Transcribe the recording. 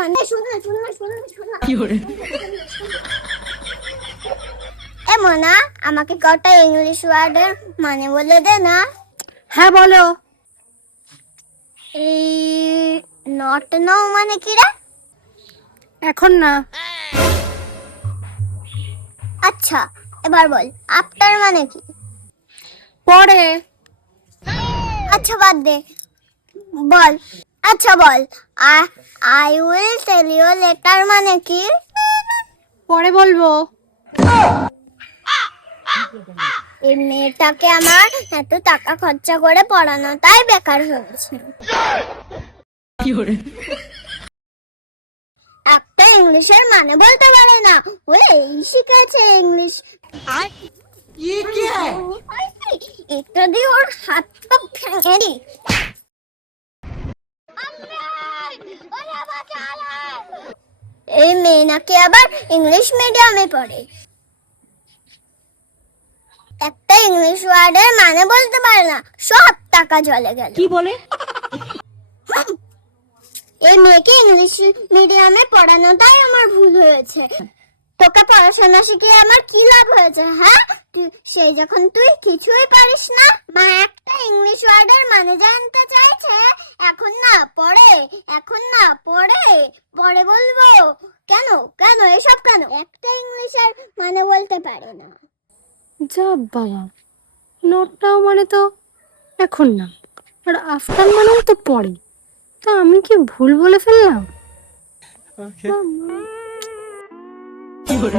মানে শোনো কি করে? এ মোনা, আমাকে কটা ইংলিশ ওয়ার্ডের মানে বলে দে না। হ্যাঁ বলো। এই নট নাও মানে কি রে? এখন না। আচ্ছা, এবার বল আফটার মানে কি? পরে। আচ্ছা বাদ দে, বল। আচ্ছা বল, I will tell you later মানে কি? পরে বলবো। এই মেয়েটাকে আমার এত টাকা খরচা করে পড়ানো তাই বেকার হয়েছে। কি করে? একটা ইংলিশের মানে বলতে পারে না, বলে এই শিখেছে ইংলিশ। এটা দিয়ে ওর হাত পা ভেঙে দি। এই মেয়ে নাকি আবার ইংলিশ মিডিয়ামে পড়ে, একটা ইংলিশ ওয়ার্ডের মানে বলতে পারে না, সব টাকা চলে গেল। কি বলে? এই মেয়েকে ইংলিশ মিডিয়ামে পড়ানোটাই আমার ভুল হয়েছে। তোকে পড়াশোনা শিখিয়ে আমার কি লাভ হয়েছে? হ্যাঁ, সেই যখন তুই কিছুই পারিস না। মা একটা ইংলিশ ওয়ার্ডের মানে জানতে চাইছে, এখন না পড়ে, এখন না পড়ে, পরে বলবো। কেন কেন এসব কেন? একটা ইংলিশের মানে বলতে পারে না। যা বাবা, নটটাও মানে তো এখন না, আর আফটার মানেও তো পরে। তা আমি কি ভুল বলে ফেললাম? কি করে?